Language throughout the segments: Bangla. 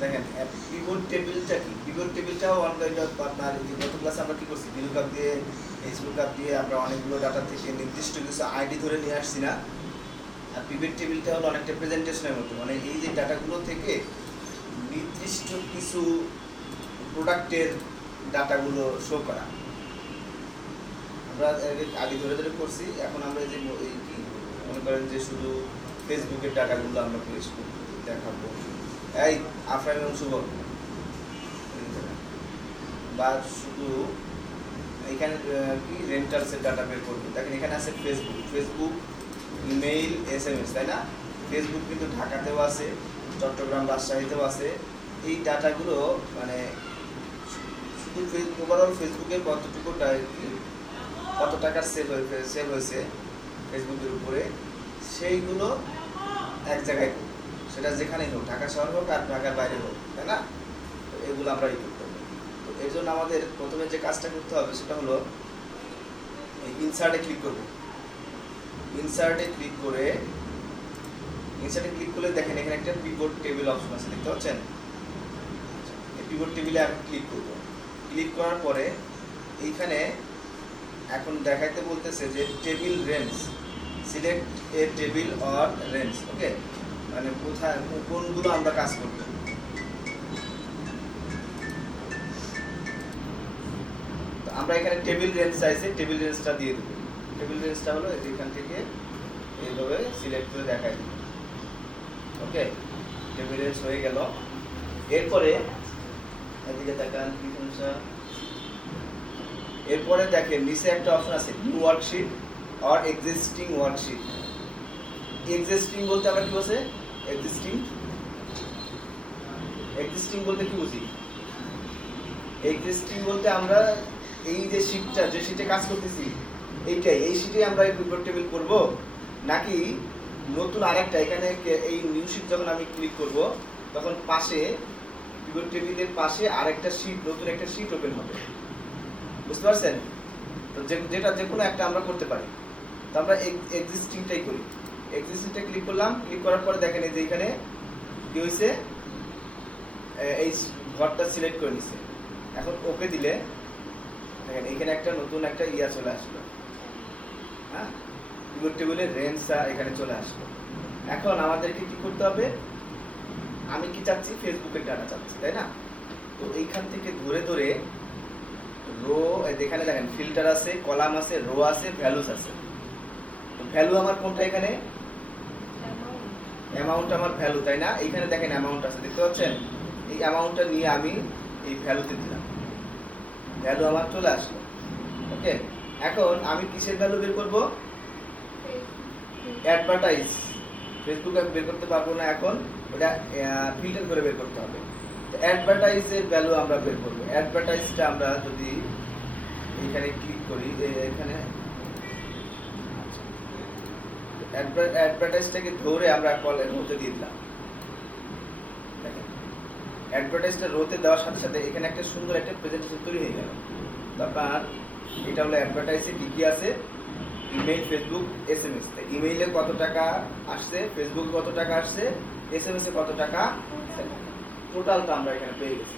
দেখেন পিভট টেবিলটা কি? পিভট টেবিলটাও ওয়ান কাইন্ড অফ আপনার গত ক্লাসে আমরা কি করছি, ভিলুকআপ দিয়ে এইচলুকআপ দিয়ে আমরা অনেকগুলো ডাটা থেকে নির্দিষ্ট কিছু আইডি ধরে নিয়ে আসছি না। আর পিভট টেবিলটা হলো অনেকটা প্রেজেন্টেশনের মতো, মানে এই যে ডাটাগুলো থেকে নির্দিষ্ট কিছু প্রোডাক্টের ডাটাগুলো শো করা। আমরা আগে ধরে ধরে করছি, এখন আমরা যে এই কি মনে করেন যে শুধু ফেসবুকের ডাটাগুলো আমরা প্লেস দেখাবো, এই আফরান এবং শুভ, বা শুধু এখানে কি রেন্টালসের ডাটা বের করবো। দেখেন এখানে আছে ফেসবুক, ইমেইল, SMS, তাই না? ফেসবুক কিন্তু ঢাকাতেও আছে, চট্টগ্রাম, রাজশাহীতেও আছে। এই ডাটাগুলো মানে শুধু ওভারঅল ফেসবুকে কত টাকার সেল হয়েছে ফেসবুকের উপরে, সেইগুলো এক জায়গায় হোক, সেটা যেখানেই হোক, ঢাকা শহর হোক আর ঢাকার বাইরে হোক, তাই না? তো এগুলো আমরা করতে হবে। তো এর জন্য আমাদের প্রথমে যে কাজটা করতে হবে সেটা হলো এই ইনসার্টে ক্লিক করবো। ইনসার্টে ক্লিক করলে দেখেন এখানে একটা পিভট টেবিল অপশন আছে, দেখতে পাচ্ছেন? এই পিভট টেবিলে আমি ক্লিক করব। ক্লিক করার পরে এইখানে এখন দেখাইতে বলতেছে যে table range, select a table or range. Okay, মানে কোথায় কোনগুলো আমরা কাজ করব। তো আমরা এখানে টেবিল রেঞ্জ চাইছি, টেবিল রেঞ্জটা দিয়ে দেব। টেবিল রেঞ্জটা হলো এখান থেকে এইভাবে সিলেক্ট করে দেখাই দেব। ওকে, টেবিল রেঞ্জ হয়ে গেল। এরপরে এদিকে তাকান, কি সমস্যা? এরপরে দেখেন নিচে একটা অপশন আছে new worksheet or existing worksheet. Existing বলতে আমরা কি বলছে? এক্সিস্টিং বলতে কি বুঝি? এক্সিস্টিং বলতে আমরা এই যে শিটটা, যে শিটে কাজ করতেছি এই শিটে আমরা এই পিভট টেবিল করব, নাকি নতুন আরেকটা এখানে এই নিউ শিট যখন আমি ক্লিক করব তখন পাশে পিভট টেবিলের পাশে আরেকটা শিট, নতুন একটা শিট ওপেন হবে। বুঝতে পারছেন? তো যেটা যে কোনো একটা আমরা করতে পারি। তো আমরা এক্সিস্টিংটাই করি। এক্সিস্টিংটা ক্লিক করলাম। ক্লিক করার পরে দেখেন এই যে এখানে কি হয়েছে, এই ঘরটা সিলেক্ট করে নিছে। এখন ওকে দিলে দেখেন এখানে একটা নতুন একটা চলে আসলো। হ্যাঁ, পিভট টেবিলের রেঞ্জটা এখানে চলে আসলো। এখন আমাদেরকে কি করতে হবে? আমি কি চাচ্ছি? ফেসবুকের ডাটা চাচ্ছি, তাই না? তো এইখান থেকে ধরে ধরে রো, এখানে দেখেন ফিল্টার আছে, কলাম আছে, রো আছে, ভ্যালুস আছে। তো ভ্যালু আমার কোনটা? এখানে অ্যামাউন্ট আমার ভ্যালু, তাই না? এইখানে দেখেন অ্যামাউন্ট আছে, দেখতে পাচ্ছেন? এই অ্যামাউন্টটা নিয়ে আমি এই ভ্যালুতে দিলাম, ভ্যালু আমার চলে আসলো। ওকে, এখন আমি কিসের ভ্যালু বের করব? অ্যাডভার্টাইজ। ফেসবুক আমি বের করতে পারবো না, এখন ওটা ফিল্টার করে বের করতে হবে। তো অ্যাডভার্টাইজের ভ্যালু আমরা বের করবো। অ্যাডভার্টাইজটা আমরা যদি এখানে ক্লিক করি, এখানে অ্যাডভার্টাইজটাকে ধরে আমরা রোতে দিয়ে দিলাম। দেখেন অ্যাডভার্টাইজটা রোতে দেওয়ার সাথে সাথে এখানে একটা সুন্দর একটা প্রেজেন্টেশন তৈরি হয়ে গেল। তারপর এটা হলো অ্যাডভার্টাইজে কি কি আছে, ইমেইল, ফেসবুক, SMS। ইমেইলে কত টাকা আসছে, ফেসবুকে কত টাকা আসছে, SMS এ কত টাকা, টোটালটা আমরা এখানে পেয়ে গেছি।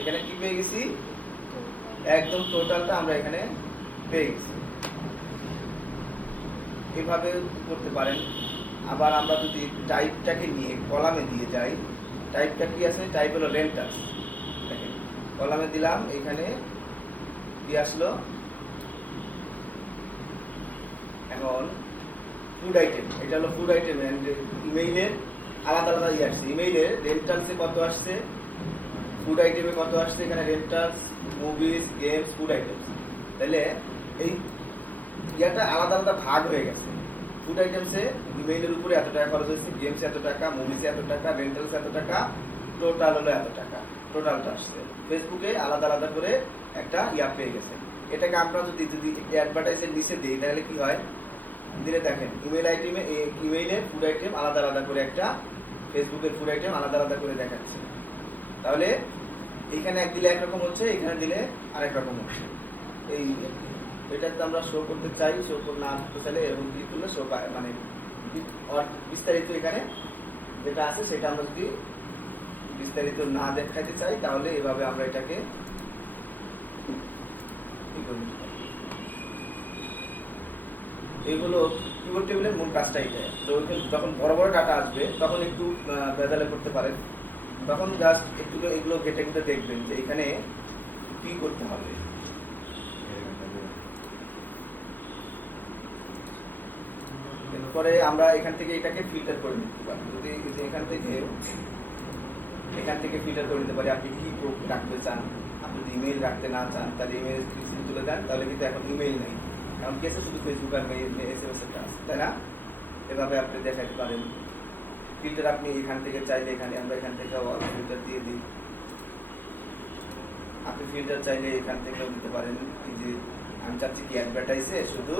এখানে কি পেয়ে গেছি? একদম টোটালটা আমরা এখানে পেয়ে গেছি। এভাবে করতে পারেন। আবার আমরা যদি টাইপটাকে নিয়ে কলামে দিয়ে যাই, টাইপটা কি আছে? টাইপ হলো রেন্টালস। দেখেন কলামে দিলাম, এখানে কি আসলো? এখন ফুড আইটেম, এটা হলো ফুড আইটেম। ইমেইলের আলাদা আলাদা আসছে। ইমেইলের রেন্টালসে কত আসছে, ফুড আইটেমে কত আসছে, এখানে rentals, movies, games, food items. তাহলে এই ইয়াটা আলাদা আলাদা ভাগ হয়ে গেছে। ফুড আইটেমসে ইমেইলের উপরে এত টাকা খরচ হয়েছে, গেমসে এত টাকা, মুভিজে এত টাকা, রেন্টালসে এত টাকা, টোটাল হলো এত টাকা। টোটালটা আসছে। ফেসবুকে আলাদা আলাদা করে একটা পেয়ে গেছে। এটাকে আমরা যদি অ্যাডভার্টাইজের নিচে দিই তাহলে কি হয়? দিলে দেখেন ইমেইলের ফুড আইটেম আলাদা আলাদা করে একটা, ফেসবুকের ফুড আইটেম আলাদা আলাদা করে দেখাচ্ছে। তাহলে এইখানে দিলে একরকম হচ্ছে, এখানে দিলে আরেক রকম হচ্ছে। এটাতে আমরা শো করতে চাই, শো না করতে চাইলে এরকম ক্লিক করলে শো পায়, মানে বিস্তারিত এখানে যেটা আছে সেটা আমরা যদি বিস্তারিত না দেখাইতে চাই তাহলে এভাবে আমরা এটাকে কি করি। এইগুলো পিভট টেবিলের মূল কাজটা এটাই। তো যখন বড় বড় ডাটা আসবে তখন একটু ভেজালে করতে পারেন, তখন জাস্ট একটু এগুলো ঘেটে ঘেটে দেখবেন যে এখানে কি করতে হবে। এরপরে আমরা এখান থেকে এটাকে ফিল্টার করে নিতে পারি। যদি এখান থেকে ফিল্টার করে নিতে পারি আপনি কি রাখতে চান। আপনি যদি ইমেইল রাখতে না চান তাহলে ইমেইল তুলে দেন, তাহলে কিন্তু এখন ইমেইল নেই, কারণ কেসে শুধু ফেসবুক আর SMS এর কাজ, তাই না? এভাবে আপনি দেখাতে পারেন। ফিল্টার আপনি এখান থেকে চাইলে আমরা এখান থেকে ফিল্টার দিয়ে দিই। আপনি ফিল্টার চাইলে এখান থেকেও দিতে পারেন। এই যে আমি চাচ্ছি কি অ্যাডভার্টাইজে শুধু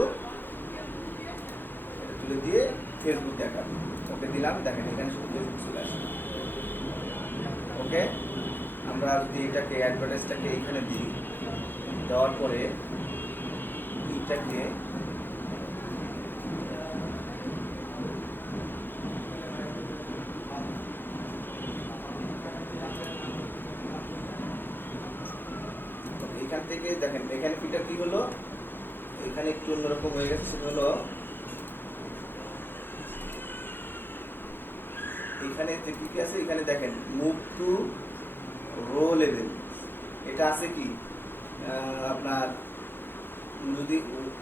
তুলে দিয়ে ফেসবুক দেখাবো, ওকে দিলাম, দেখেন এখানে শুধু ফেসবুক চলে আসে। ওকে, আমরা যদি এটাকে অ্যাডভার্টাইজটাকে এখানে দিই, দেওয়ার পরে এইটাকে এখান থেকে দেখেন এখানে ফিল্টার কি হলো, এখানে একটু অন্যরকম হয়ে গেছে। সেটা হলো এখানে কি কি আছে, এখানে দেখেন মুভ টু রো লেভেল, এটা আছে কি আপনার যদি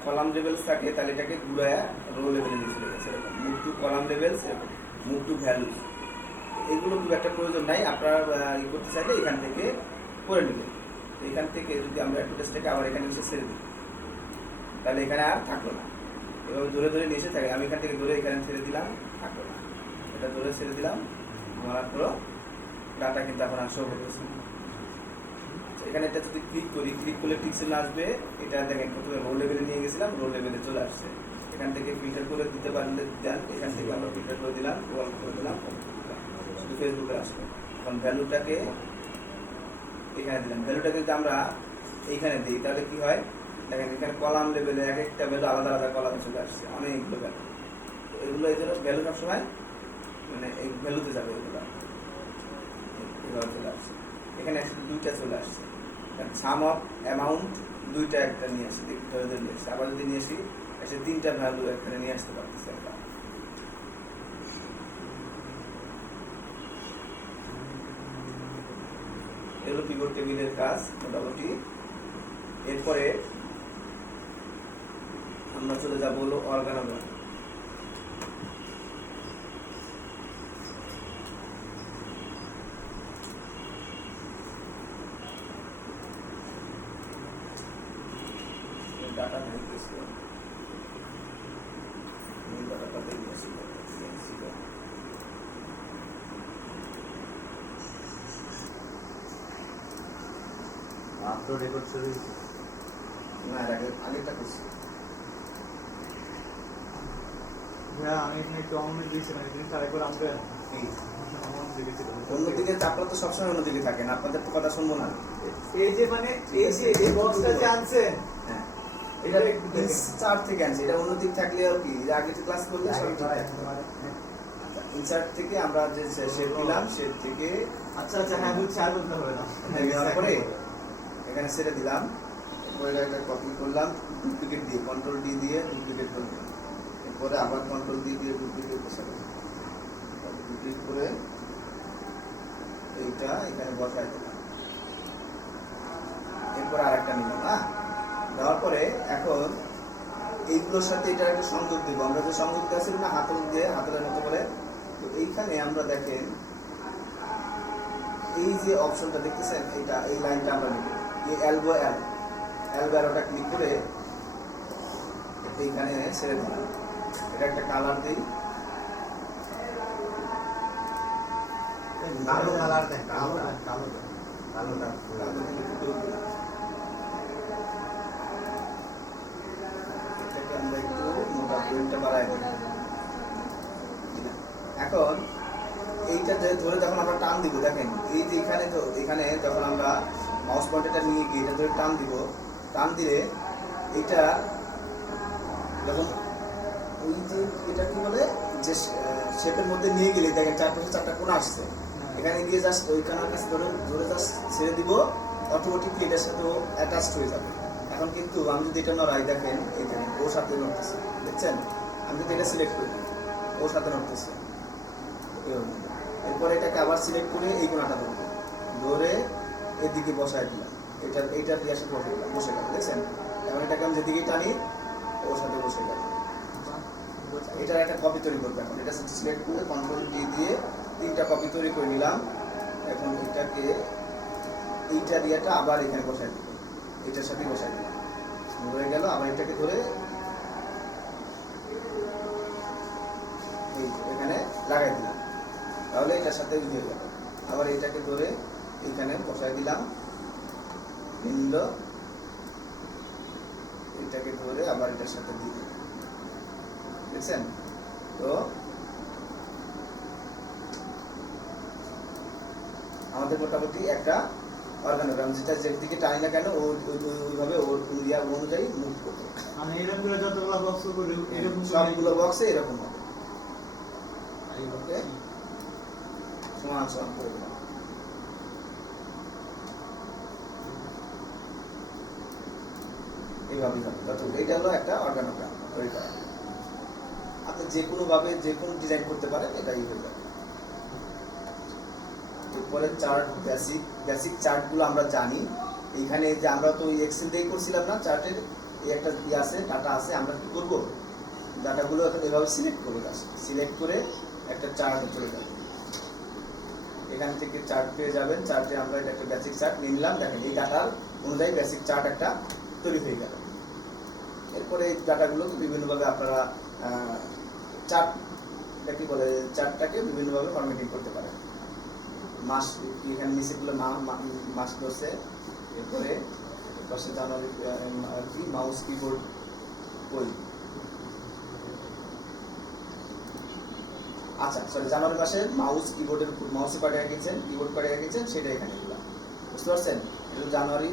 কলাম লেভেলস থাকে তাহলে এটাকে ঘুরায় রো লেভেলে নিয়ে চলে গেছে। Move to column levels, move to values, এগুলো খুব একটা প্রয়োজন নাই। আপনারা ই করতে চাইলে এখান থেকে করে নেবেন। এখান থেকে যদি আমরা অ্যাডভার্টাইজটাকে আবার এখানে এসে ছেড়ে দিই তাহলে এখানে আর থাকলো না। এভাবে ধরে ধরে নিয়ে এসে থাকে, আমি এখান থেকে ধরে এখানে ছেড়ে দিলাম, থাকলো না। এটা ধরে ছেড়ে দিলাম, আমার পুরো ডাটা কিন্তু এখন আর শো করতেছে। এখানে এটা যদি ক্লিক করি, ক্লিক করলে পিক্সেল আসবে। এটা দেখেন প্রথমে রো লেভেলে নিয়ে গেছিলাম, রো লেভেলে চলে আসছে। এখান থেকে ফিল্টার করে দিতে পারলে দেন, এখান থেকে আমরা ফিল্টার করে দিলাম, ওয়াল করে দিলাম, শুধু ফেসবুকে আসবে। এখন ভ্যালুটাকে এখানে দিলাম। ভ্যালুটাকে যদি আমরা এইখানে দিই তাহলে কি হয়, দেখেন এখানে কলাম লেভেলে এক একটা ভ্যালু আলাদা আলাদা কলামে চলে আসছে, অনেকগুলো ভ্যালু। এগুলো এই জন্য ভ্যালু সবসময় মানে এই ভ্যালুতে যাবে, এগুলো এভাবে চলে আসছে। এখানে দুইটা চলে আসছে, সাম অফ অ্যামাউন্ট দুইটা একটা নিয়ে আসছে, ধরে ধরে নিয়ে আসছে। আবার যদি নিয়ে আসি এসে তিনটা ভ্যালু এখানে নিয়ে আসতে পারতেছে আমরা। এগুলো পিভট টেবিলের কাজ মোটামুটি। এরপরে আমরা চলে যাবো হলো অর্গানোগ্রাম। ডাটা আপলোড রেকর্ড শুরু হয়েছে না, আগেরটা করছি। হ্যাঁ, আমি এখানে একটু অমনে দিয়েছিলাম, কিন্তু তারপর আমরা অন্যদিকে চাপলা তো সবসময় অন্যদিকে থাকেন, আপনাদের তো কথা শুনবো না। এই যে মানে এই বক্সটা যে আনছেন, হ্যাঁ, এটা ইনসার্ট থেকে আনছি। এটা অন্যদিক থাকলে আর কি, আগে ক্লাস করলে সব ইনসার্ট থেকে আমরা যে শেপ দিলাম, শেপ থেকে আচ্ছা আচ্ছা, হ্যাঁ বুঝছি, আর বলতে হবে না। দেওয়ার পরে এখানে ছেড়ে দিলাম। এরপরে এটা কপি করলাম, ডুপ্লিকেট দিয়ে কন্ট্রোল ডি দিয়ে ডুপ্লিকেট করে দিলাম। এরপরে আবার কন্ট্রোল ডি দিয়ে ডুপ্লিকেট বসালাম। ডুপ্লিকেট করে এইটা এখানে বসাই দিলাম। এরপরে আরেকটা নিলাম, হ্যাঁ, দেওয়ার পরে এখন এইগুলোর সাথে এটা একটা সংযোগ দিব। আমরা যে সংযোগ দিয়েছিলাম না হাতল দিয়ে, হাতলের মতো করে, তো এইখানে আমরা দেখেন এই যে অপশনটা দেখতেছেন, এইটা এই লাইনটা আমরা নিব। এই এলবো অ্যারোটা ক্লিক করে এইখানে ছেড়ে দিলাম। এটা একটা কালার দিই, কালো কালার দেন, কালোটা এটাকে আমরা একটু মোটা প্রিন্টটা বাড়াই দিই। এখন এইটা ধরে যখন আমরা টান দিব, দেখেন এই যে এখানে, তো এখানে যখন আমরা মাউস পয়েন্টারটা নিয়ে গিয়ে এটা ধরে টান দিব, টান দিলে এটা যখন ওই যে এটা কি বলে যে শেপের মধ্যে নিয়ে গেলে দেখেন চারপাশে চারটা কোণ আসছে, এখানে গিয়ে জাস্ট ওইখানের কাছে ধরে ধরে জাস্ট ছেড়ে দিব, অটোমেটিকলি এটার সাথে ও অ্যাটাচড হয়ে যাবে। এখন কিন্তু আমি যদি এটা নড়াই, দেখেন এখানে ওর সাথে নড়তেছে, দেখছেন? আমি যদি এটা সিলেক্ট করি, ওর সাথে নড়তেছে। এরপরে এটাকে আবার সিলেক্ট করে এই কোণাটা ধরবো, ধরে এদিকে বসায় দিলাম, এইটার দিয়ে সাথে বসে গেল, দেখছেন? এখন এটাকে আমি যেদিকে টানি ওর সাথে বসে গেল। এটার একটা কপি তৈরি করবো। এখন এটা সিলেক্ট করে কন্ট্রোল দিয়ে 3টা কপি তৈরি করে নিলাম। এখন এটাকে এইটা দিয়েটা আবার এখানে বসাই দিব, এটার সাথে বসাই দিলাম, হয়ে গেল। আবার এটাকে ধরে এখানে লাগাই দিলাম, তাহলে এটার সাথে হয়ে গেল। আবার এটাকে ধরে এইখানে বসাই দিলাম, নিল, এটাকে ধরে আবার এটার সাথে দিয়ে দিলাম, দেখছেন? তো আমাদের মোটামুটি একটা অর্গানোগ্রাম, যেটা যেদিকে টানি না কেন ওইভাবে ওর এরিয়া অনুযায়ী মুভ করবে। মানে এরকম করে যতগুলো বক্স করে এরকম সবগুলো বক্সে এরকম হবে। ওকে, সমান সমান করে দিলাম। এইভাবেই হবে। এটা হলো একটা অর্গানোগ্রাম তৈরি করা। আপনি যে কোনো ভাবে যে কোনো ডিজাইন করতে পারেন, এটাই হয়ে যাবে। এরপরে চার্ট, বেসিক চার্টগুলো আমরা জানি। এইখানে যে আমরা তো ওই এক্সেল দিয়ে করছিলাম না, চার্টের এই একটা ইয়ে আছে, ডাটা আছে। আমরা কি করব, ডাটাগুলো এখন এভাবে সিলেক্ট করবো, সিলেক্ট করে একটা চার্টে চলে যাবে। এখান থেকে চার্ট পেয়ে যাবেন। চার্টে আমরা এটা একটা বেসিক চার্ট নিয়ে নিলাম। দেখেন এই ডাটার অনুযায়ী বেসিক চার্ট একটা তৈরি হয়ে গেল। এরপরে এই ডাটাগুলোকে বিভিন্নভাবে আপনারা চার্টটা কি বলে, চার্টটাকে বিভিন্নভাবে ফরম্যাটিং করতে পারেন। মাস এখানে নিচেগুলো মাস ধরছে, এরপরে পাশে জানুয়ারি কি মাউস কিবোর্ড কই, আচ্ছা সরি, জানুয়ারি মাসে মাউস কিবোর্ডের মাউসে কয়টা রেখেছেন, কিবোর্ড কয়টা রেখেছেন সেটা এখানে দিলাম। বুঝতে পারছেন? এটা জানুয়ারি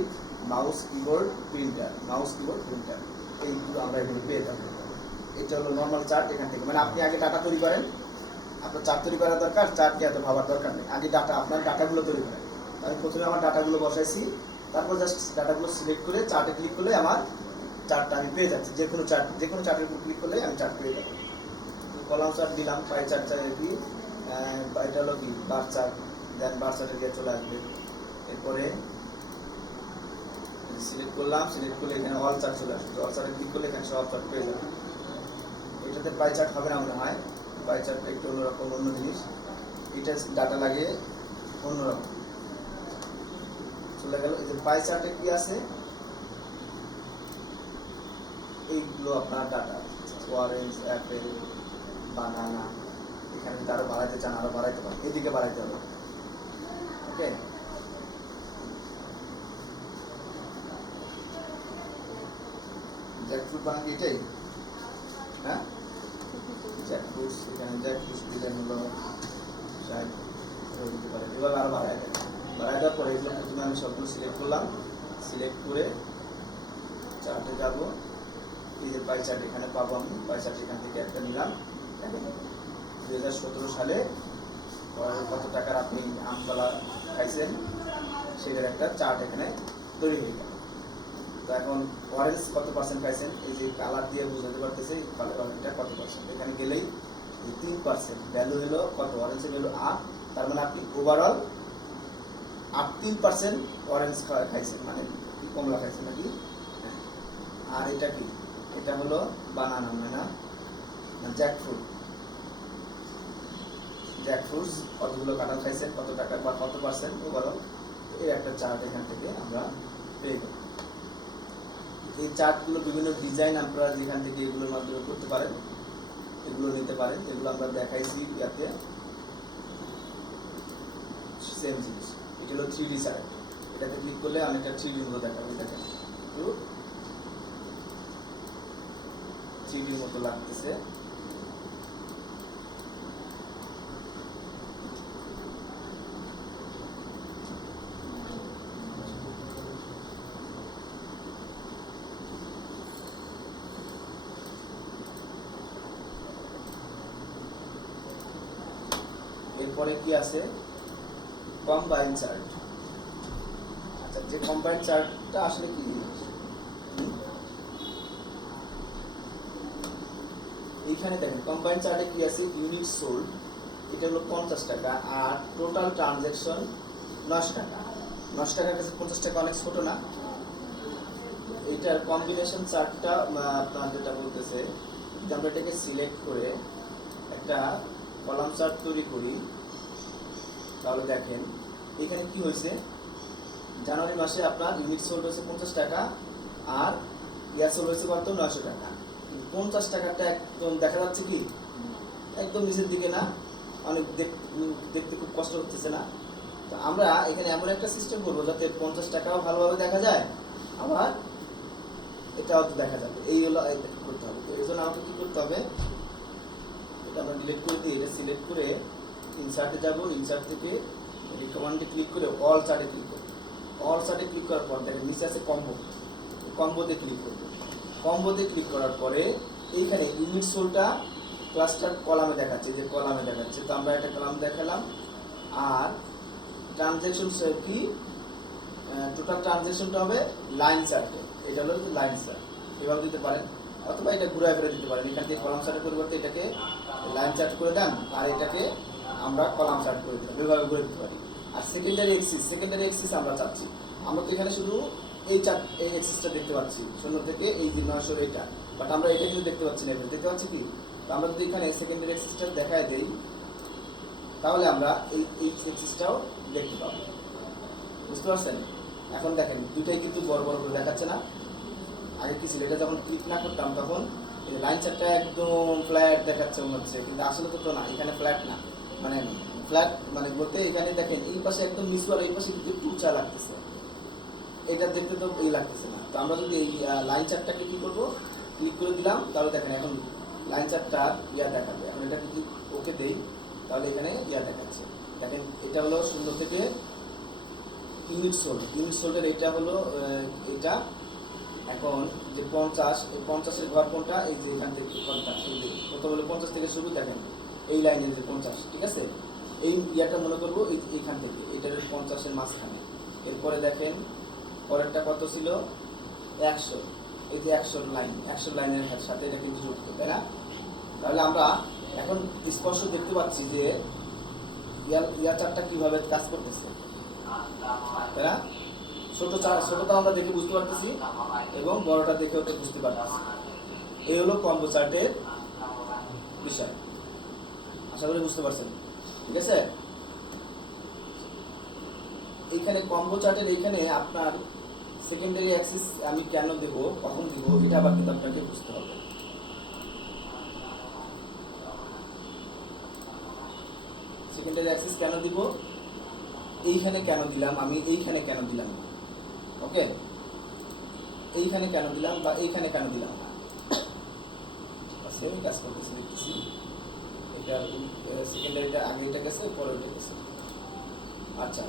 mouse keyboard printer, mouse keyboard printer, এইগুলো আমরা এখানে পেয়ে যাবো। এটা হলো নর্মাল চার্ট। এখান থেকে মানে আপনি আগে ডাটা তৈরি করেন, আপনার চার্ট তৈরি করা দরকার, চার্টকে এত ভাবার দরকার নেই। আগে ডাটা, আপনার ডাটাগুলো তৈরি করেন। আমি প্রথমে আমার ডাটাগুলো বসাইছি, তারপর জাস্ট ডাটাগুলো সিলেক্ট করে চার্টে ক্লিক করলে আমার চার্টটা আমি পেয়ে যাচ্ছি। যে কোনো চার্টের উপর ক্লিক করলে আমি চার্ট পেয়ে যাবো। কলাম চার্ট দিলাম, পাই চার্ট কি এটা হলো কি বার চার্ট, দেন বার চার্টে গিয়ে চলে আসবে। এরপরে সিলেক্ট করলাম, সিলেক্ট করলে এখানে অল চার্ট চলে আসবে। অল চার্টে ক্লিক করলে এখানে সব চার্ট পেয়ে যাবে। এটাতে পাই চার্ট হবে না মনে হয়, পাই চার্টটা একটু অন্যরকম, অন্য জিনিস। এটা ডাটা লাগে অন্যরকম চলে গেল। এই যে পাই চার্টে কি আছে, এইগুলো আপনার ডাটা, অরেঞ্জ, অ্যাপেল, বানানা। এখানে যদি আরো বাড়াইতে চান আরো বাড়াইতে পারেন, এদিকে বাড়াইতে হবে। ওকে, জ্যাকফ্রুট বানান কি এটাই? হ্যাঁ, জ্যাকফ্রুট, এখানে জ্যাকফ্রুট দিলেন হলো 60 দিতে পারেন। এবার আরো বাড়াই দেন, বাড়াই দেওয়ার পরে এগুলো প্রথমে আমি সবগুলো সিলেক্ট করলাম। সিলেক্ট করে চার্টে যাব, এই যে পাই চার্ট এখানে পাবো আমি। পাই চার্ট এখান থেকে একটা নিলাম। 2017 সালে কত টাকার আপনি আমতলা খাইছেন সেটার একটা চার্ট এখানে তৈরি হয়ে গেল। তো এখন অরেঞ্জ কত পার্সেন্ট খাইছেন, এই যে কালার দিয়ে বুঝাতে পারতেছে অরেঞ্জটা কত পার্সেন্ট। এখানে গেলেই 3% ভ্যালু হলো কত, অরেঞ্জের ভ্যালু 8। তার মানে আপনি ওভারঅল 3% অরেঞ্জ খাইছেন, মানে কমলা খাইছেন নাকি। আর এটা কি, এটা হলো বানানা, মানে না জ্যাকফ্রুট। জ্যাকফ্রুটস কতগুলো কাঁঠাল খাইছেন, কত টাকা বা কত পার্সেন্ট ওভারঅল, এর একটা চার্ট এখান থেকে আমরা পেয়ে যাবো। এই চার্টগুলো বিভিন্ন ডিজাইন আপনারা যেখান থেকে এগুলোর মাধ্যমে করতে পারেন, এগুলো নিতে পারেন। এগুলো আমরা দেখাইছি ইয়াতে, সেম জিনিস। এটা হলো 3D চার্ট। এটাতে ক্লিক করলে অনেকটা 3D গুলো দেখাবে। দেখেন একটু 3D মতো লাগতেছে। এরপরে কি আছে, কম্বাইন চার্ট। আচ্ছা, যে কম্বাইন চার্টটা আসলে কি জিনিস? এইখানে দেখেন কম্বাইন চার্টে কি আছে, ইউনিট সোল্ড এটা হলো 50 টাকা আর টোটাল ট্রানজ্যাকশন 9 টাকা। 9 টাকার কাছে 50 টাকা অনেক ছোট না? এইটার কম্বিনেশন চার্টটা আপনার যেটা বলতেছে, যদি আমরা এটাকে সিলেক্ট করে একটা কলাম চার্ট তৈরি করি, তাহলে দেখেন এখানে কি হয়েছে, জানুয়ারি মাসে আপনার ইউনিট সোল্ড হয়েছে 50 টাকা আর ইয়ার সোল্ড হয়েছে কত, 900 টাকা। 50 টাকাটা একদম দেখা যাচ্ছে কি একদম নিচের দিকে না, অনেক দেখতে খুব কষ্ট হচ্ছে না? তো আমরা এখানে এমন একটা সিস্টেম করবো যাতে 50 টাকাও ভালোভাবে দেখা যায়, আবার এটাও তো দেখা যাবে। এই হলো করতে হবে। তো এই জন্য আমাকে কি করতে হবে, এটা আমরা ডিলিট করে দিই, এটা সিলেক্ট করে ইনসার্টে যাব, ইনসার্ট থেকে রিকমান্ডে ক্লিক করে অল চার্টে ক্লিক করব। অল চার্টে ক্লিক করার পর দেখেন নিচে আছে কম্বো, কম্বোতে ক্লিক করব। কম্বোতে ক্লিক করার পরে এইখানে ইউনিট সোলটা ক্লাস্টার কলামে দেখাচ্ছে, যে কলামে দেখাচ্ছে। তো আমরা একটা কলাম দেখালাম। আর ট্রানজ্যাকশন কি, টোটাল ট্রানজ্যাকশনটা হবে লাইন চার্টে, এটা হলো লাইন চার্ট। এভাবে দিতে পারেন, অথবা এটা ঘুরে ফিরে দিতে পারেন। এখান থেকে কলাম চার্টের পরিবর্তে এটাকে লাইন চার্ট করে দেন, আর এটাকে আমরা কলাম চার্ট করে দিলাম, এভাবে ঘুরে দিতে পারি। আর সেকেন্ডারি এক্সিস আমরা চাচ্ছি, আমরা তো এখানে শুধু এই চার্ট, এই এক্সিসটা দেখতে পাচ্ছি 0 থেকে এই যে 900 এটা, বাট আমরা এটা কিন্তু দেখতে পাচ্ছি না। দেখতে পাচ্ছি কি, তো আমরা যদি এখানে সেকেন্ডারি এক্সিসটা দেখায় দেই, তাহলে আমরা এই এক্সিসটাও দেখতে পাবো। বুঝতে পারছেন? এখন দেখেন দুইটাই কিন্তু বড় বড় করে দেখাচ্ছে না? আগে কি ছিল, এটা যখন ক্লিক না করতাম তখন লাইন চার্টটা একদম ফ্ল্যাট দেখাচ্ছে মনে হচ্ছে, কিন্তু আসলে তো না, এখানে ফ্ল্যাট না, মানে ফ্ল্যাট মানে বলতে এখানে দেখেন এই পাশে একদম নিচু আর এই পাশে কিন্তু একটু উঁচা লাগতেছে, এটা দেখতে তো এই লাগতেছে না। তো আমরা যদি এই লাইন চার্টটাকে কি করবো, ক্লিক করে দিলাম, তাহলে দেখেন এখন লাইন চার্টটা ইয়া দেখাবে। এখন এটা যদি ওকে দেই, তাহলে এখানে ইয়া দেখাচ্ছে। দেখেন এটা হলো 0 থেকে ইউনিট সোল্ডের এটা হলো এটা। এখন যে 50, এই 50-এর ঘর কোনটা, এই যে এখান থেকে 50, এই যে কত হলো 50 থেকে শুরু, দেখেন এই লাইনের যে 50, ঠিক আছে? এই ইয়াটা মনে করবো এইখান থেকে, এটার 50-এর মাঝখানে। এরপরে দেখেন পরেরটা কত ছিল, 100, এই যে 100 লাইন, 100 লাইনের সাথে এটা কিন্তু যুক্ত, তাই না? তাহলে আমরা এখন স্পষ্ট দেখতে পাচ্ছি যে ইয়া চার্টটা কিভাবে কাজ করতেছে, তাই না? ছোটটা আমরা দেখে বুঝতে পারতেছি এবং বড়টা দেখেও তো বুঝতে পারতেছি। এই হলো কম্বো চার্টের বিষয়। আশা করি বুঝতে পারছেন, ঠিক আছে? এইখানে কম্বো চার্টের এইখানে আপনার সেকেন্ডারি অ্যাক্সিস আমি কেন দেব, কখন দিব, এটা আবার কিন্তু আপনাকে বুঝতে হবে। সেকেন্ডারি অ্যাক্সিস কেন দিব, এইখানে কেন দিলাম আমি, এইখানে কেন দিলাম, ওকে, এইখানে কেন দিলাম বা এইখানে কেন দিলাম না, সেম কাজ করতেছি, দেখতেছি এটা সেকেন্ডারিটা আগে এটা গেছে, পরে এটা গেছে। আচ্ছা,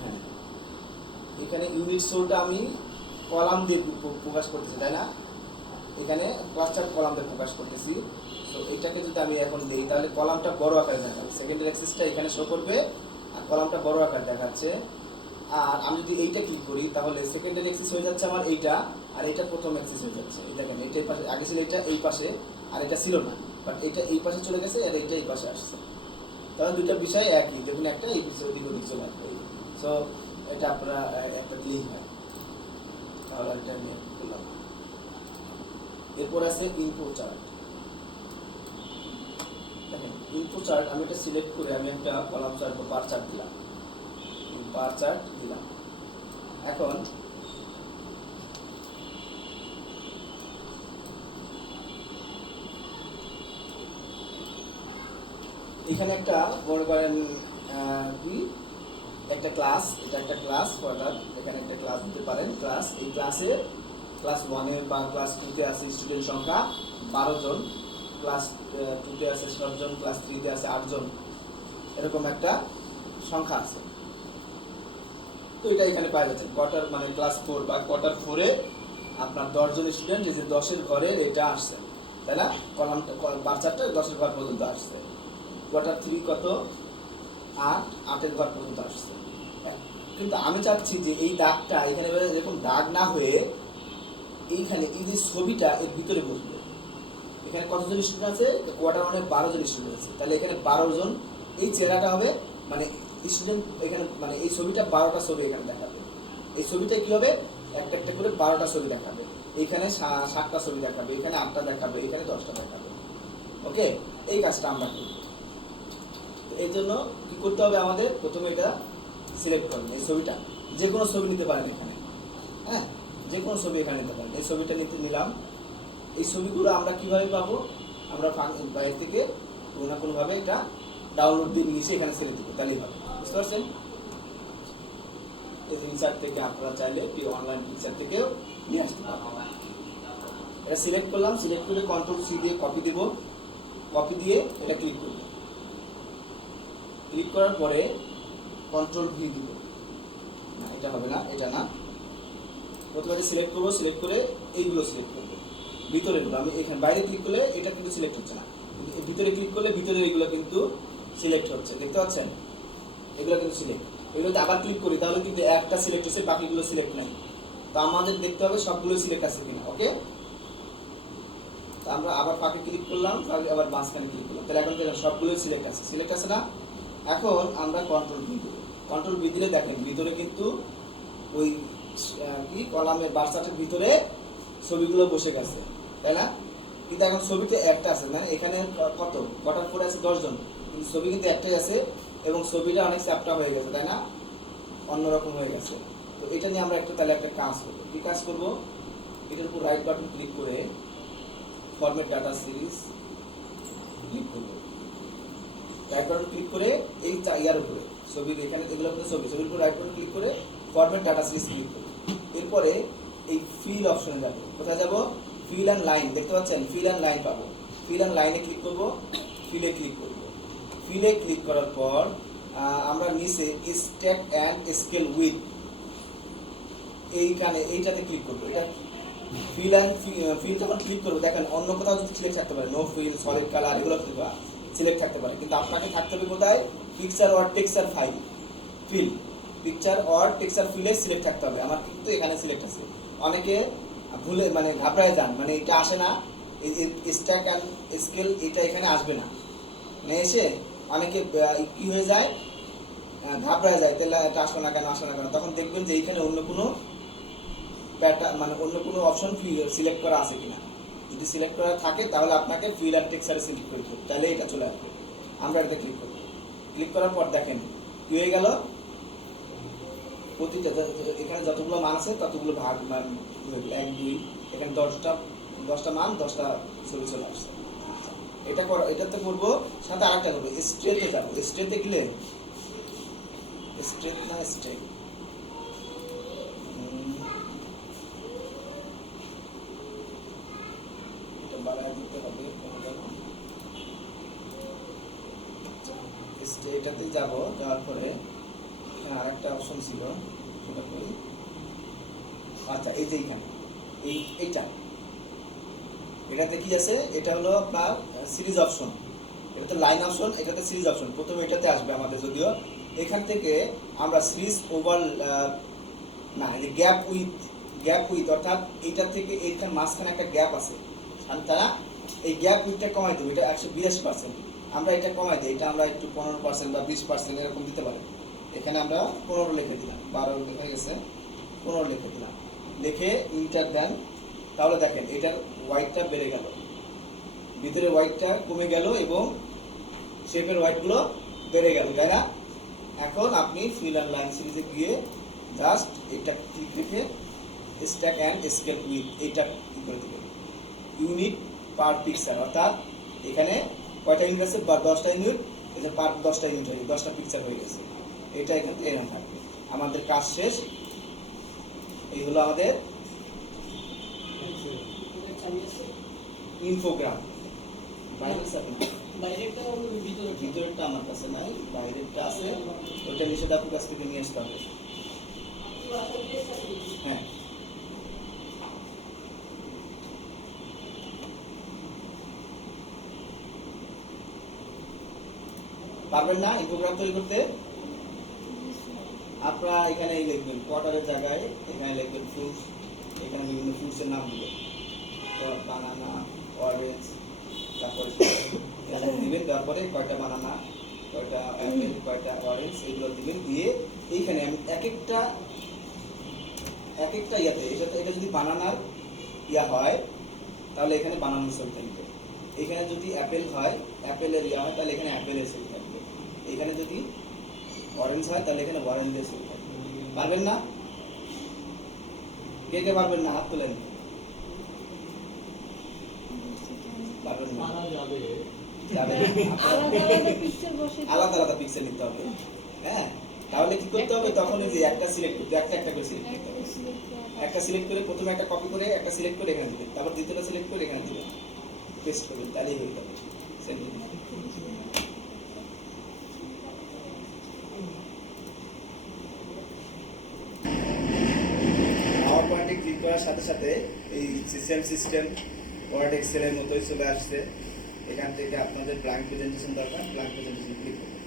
হ্যাঁ, এখানে ইউনিট সোলটা আমি কলাম দিয়ে প্রকাশ করতেছি, তাই না? এখানে ক্লাস্টার কলাম দিয়ে প্রকাশ করতেছি। তো এইটাকে যদি আমি এখন দিই, তাহলে কলামটা বড় আকারে দেখাবে, সেকেন্ডারি অ্যাক্সিসটা এখানে শো করবে আর কলামটা বড় আকার দেখাচ্ছে। আর আমি যদি এইটা ক্লিক করি, তাহলে সেকেন্ডারি অ্যাক্সিস হয়ে যাচ্ছে আমার এইটা, আর এইটা প্রথম অ্যাক্সিস হয়ে যাচ্ছে। এই দেখেন এইটা পাশে, আগে ছিল এইটা এই পাশে, আর এটা ছিল না, বাট এটা এই পাশে চলে গেছে আর এইটা এই পাশে আসছে। তাহলে দুইটা বিষয় একই, দেখুন একটা এই পিছিয়ে ওদিক ওদিক চলে আসবে। সো এটা আপনারা একটা দিয়েই হয়, তাহলে এটা নিয়ে করলাম। এরপর আছে ইনফো চার্ট। দেখেন ইনফো চার্ট আমি এটা সিলেক্ট করে আমি একটা কলাম চার্ট বা বার চার্ট দিলাম, বার চার্ট দিলাম। এখন এখানে একটা মনে করেন কি একটা ক্লাস, এটা একটা ক্লাস, অর্থাৎ এখানে একটা ক্লাস দিতে পারেন। ক্লাস, এই ক্লাসে ক্লাস 1-এ বা ক্লাস 2-তে আছে স্টুডেন্ট সংখ্যা 12 জন, ক্লাস 2-তে আছে 7 জন, ক্লাস 3-তে আছে 8 জন, এরকম একটা সংখ্যা আছে। তো এটা এখানে পাওয়া যাচ্ছে কোয়ার্টার, মানে ক্লাস 4 বা কোয়ার্টার 4-এ আপনার 10 জন স্টুডেন্ট, এই যে 10-এর ঘরে এটা আসছে, তাই না? কলামটা বার চার্টটা 10-এর ঘর পর্যন্ত আসছে। কোয়ার্টার 3 কত, 8 ঘর পর্যন্ত আসছে। কিন্তু আমি চাচ্ছি যে এই দাগটা এখানে এরকম দাগ না হয়ে এইখানে এই যে ছবিটা এর ভিতরে বসবে। এখানে কতজন স্টুডেন্ট আছে? কোয়ার্টার 1-এ 12 জন স্টুডেন্ট আছে, তাহলে এখানে 12 জন। এই চেহারাটা হবে মানে স্টুডেন্ট এখানে, মানে এই ছবিটা 12টা ছবি এখানে দেখাবে। এই ছবিটা কি হবে? একটা একটা করে 12টা ছবি দেখাবে। এখানে 7টা ছবি দেখাবে, এখানে 8টা দেখাবে, এখানে 10টা দেখাবে। ওকে, এই কাজটা আমরা করি। এই জন্য কি করতে হবে আমাদের? প্রথমে এটা সিলেক্ট করবেন, এই ছবিটা যে কোনো ছবি নিতে পারেন এখানে, হ্যাঁ, যে কোনো ছবি এখানে নিতে পারেন। এই ছবিটা নিলাম। এই ছবিগুলো আমরা কিভাবে পাবো? আমরা বাইরে থেকে কোনো না কোনোভাবে এটা ডাউনলোড দিয়ে নিয়ে এসে এখানে ছেড়ে দেবো, তাহলেই হবে। বুঝতে পারছেন? এই পিকচার থেকে আপনারা চাইলে অনলাইন পিকচার থেকেও নিয়ে আসতে পারবেন। এটা সিলেক্ট করলাম, সিলেক্ট করে Ctrl+C দিয়ে কপি দেব, কপি দিয়ে এটা ক্লিক করব। ক্লিক করার পরে Ctrl+V দিব। না, এটা হবে না, এটা না। প্রথমে সিলেক্ট করবো, সিলেক্ট করে এইগুলো সিলেক্ট করবো, ভিতরেরগুলো। আমি এখানে বাইরে ক্লিক করলে এটা কিন্তু সিলেক্ট হচ্ছে না, ভিতরে ক্লিক করলে ভিতরে এগুলো কিন্তু সিলেক্ট হচ্ছে। দেখতে পাচ্ছেন? এগুলো কিন্তু সিলেক্ট। এগুলোতে আবার ক্লিক করি, তাহলে কিন্তু একটা সিলেক্ট হচ্ছে, বাকিগুলো সিলেক্ট নাই। তো আমাদের দেখতে হবে সবগুলো সিলেক্ট আছে কিনা। ওকে, তো আমরা আবার ফাঁকে ক্লিক করলাম, আবার মাঝখানে ক্লিক করলাম, তাহলে এখন সবগুলো সিলেক্ট আছে। সিলেক্ট আছে না? এখন আমরা Ctrl+V দেব। Ctrl+V দিলে দেখেন ভিতরে কিন্তু ওই কি কলামের বার চার্টের ভিতরে ছবিগুলো বসে গেছে, তাই না? কিন্তু এখন ছবিতে একটা আছে, মানে এখানে কত কটার পরে আছে? 10 জন, কিন্তু ছবি কিন্তু একটাই আছে এবং ছবিটা অনেক চ্যাপ্টা হয়ে গেছে, তাই না? অন্যরকম হয়ে গেছে। তো এটা নিয়ে আমরা তাহলে একটা কাজ করবো। কি কাজ করব? এটার উপর রাইট বাটন ক্লিক করে ফরম্যাট ডাটা সিরিজ ক্লিক করব। রাইট বাটন ক্লিক করে এই ইয়ার উপরে ছবির এখানে এগুলো ছবির উপর রাইট বাটন ক্লিক করে ফরম্যাট ডাটা সিরিজ ক্লিক করব। এরপরে এই ফিল অপশনে যাব। কোথায় যাব? ফিল অ্যান্ড লাইন, দেখতে পাচ্ছেন? ফিল অ্যান্ড লাইন পাবো। ফিল অ্যান্ড লাইনে ক্লিক করব, ফিলে ক্লিক করব। ফিলে ক্লিক করার পর আমরা নিচে স্ট্যাক অ্যান্ড স্কেল উইথ, এইখানে এইটাতে ক্লিক করবো। এটা ফিল অ্যান্ড ফিল যখন ক্লিক করবো, দেখেন অন্য কোথাও যদি সিলেক্ট থাকতে পারে, নো ফিল, সলিড কালার, এগুলো সিলেক্ট থাকতে পারে, কিন্তু আপনাকে থাকতে হবে কোথায়? Picture or texture file fill, picture or texture ফিলে সিলেক্ট থাকতে হবে। আমার কিন্তু এখানে সিলেক্ট আছে। অনেকে ভুলে মানে ঘাবড়ায় যান, মানে এটা আসে না, এই স্ট্যাক অ্যান্ড স্কেল এটা এখানে আসবে না, মানে এসে অনেকে কি হয়ে যায়, ঘাবড়ায় যায়, তাহলে এটা আসলো না কেন, আসলো না কেন। তখন দেখবেন যে এইখানে অন্য কোনো মানে অন্য কোনো অপশন সিলেক্ট করা আছে কিনা। যদি সিলেক্ট করা থাকে তাহলে আপনাকে ফিল আর টেক্সচারে সিলেক্ট করতে হবে, তাহলে এটা চলে আসবে। আমরা এটাতে ক্লিক করব। ক্লিক করার পর দেখেন কি হয়ে গেল, প্রতিটা এখানে যতগুলো মান আছে ততগুলো ভাগ মান হয়ে গেল, 1 2, এখানে 10টা মান 10টা ছবি চলে আসছে। এটা এটাতে করবো, সাথে আরেকটা করবো, স্ট্রেটে যাবো। স্ট্রেটে গেলে স্ট্রেট না স্ট্রেট, এটা বাড়ায় দিতে হবে। এটাতে যাব, যাওয়ার পরে এখানে আরেকটা অপশন ছিল, সেটা করি। আচ্ছা, এই যে এইখানে এটাতে কি আছে? এটা হলো আপনার সিরিজ অপশন, এটা তো লাইন অপশন, এটাতে সিরিজ অপশন। প্রথমে এটাতে আসবে আমাদের, যদিও এখান থেকে আমরা সিরিজ ওভার না, এই যে গ্যাপ উইথ অর্থাৎ এইটা থেকে এইখানে মাঝখানে একটা গ্যাপ আছে, আর তারা এই গ্যাপ উইথটা কমাই দেবো। এটা 182%, আমরা এটা কমাই দিই, এটা আমরা একটু 15% বা 20% এরকম দিতে পারি। এখানে আমরা 15 লিখে দিলাম, 12 লেখা গেছে, 15 লিখে দিলাম। লিখে ইন্টার দেন, তাহলে দেখেন এটার হোয়াইটটা বেড়ে গেল, ভিতরে হোয়াইটটা কমে গেল এবং শেপের হোয়াইটগুলো বেড়ে গেল, তাই না? এখন আপনি ফিল অ্যান্ড লাইন সিরিজে গিয়ে জাস্ট এটা ক্লিক রেখে স্ট্যাক অ্যান্ড স্কেল উইথ এইটা কি করে দেবেন, ইউনিট পার পিকচার, অর্থাৎ এখানে কয়টা ইউনিট আছে? 10টা ইউনিট, এটা পার 10টা ইউনিট হয়ে 10টা পিকচার হয়ে গেছে। এটা এখানে এরকম থাকবে। আমাদের কাজ শেষ। এই হলো আমাদের ইনফোগ্রাম। ভিতরেরটা আমার কাছে নাই, বাইরেরটা আছে, ওইটা নিষেধাজ্ঞার কাছ থেকে নিয়ে আসতে হবে। হ্যাঁ, পারবেন না ইনফোগ্রাফ তৈরি করতে? আপনারা এখানে এই লিখবেন কোয়ার্টারের জায়গায় এখানে লিখবেন ফ্রুটস, এখানে বিভিন্ন ফ্রুটসের নাম দিবেন, বানানা, অরেঞ্জ, তারপরে দিবেন, তারপরে কয়টা বানানা, কয়টা অ্যাপেল, কয়টা অরেঞ্জ এগুলো দিবেন, দিয়ে এইখানে আমি এক একটা ইয়াতে এটা যদি বানানার ইয়া হয় তাহলে এখানে বানানোর সেল থাকবে, এখানে যদি অ্যাপেল হয় অ্যাপেলের ইয়া হয় তাহলে এখানে অ্যাপেলের সেল থাকবে, এখানে যদি অরেঞ্জ হয় তাহলে এখানে অরেঞ্জের সেল থাকবে। পারবেন না? কে কে পারবেন না হাত তোলেন। পারবেন না? যাবে। আলাদা আলাদা পিক্সেল নিতে হবে। হ্যাঁ, তাহলে কি করতে হবে, তখন এই যে একটা সিলেক্ট করতে একটা করে সিলেক্ট করতে হবে। একটা সিলেক্ট করে প্রথমে একটা কপি করে একটা সিলেক্ট করে এখানে দিবেন, তারপর দ্বিতীয়টা সিলেক্ট করে এখানে দিবেন, পেস্ট করবেন, তাহলেই হয়ে যাবে। সেন্ড দিন। পাওয়ার পয়েন্টে ক্লিক করার সাথে সাথে এই সেম সিস্টেম ওয়ার্ড এক্সেলের মতোই চলে আসছে। এখান থেকে আপনাদের ব্ল্যাঙ্ক প্রেজেন্টেশন দরকার, ব্ল্যাঙ্ক প্রেজেন্টেশন ক্লিক করবেন।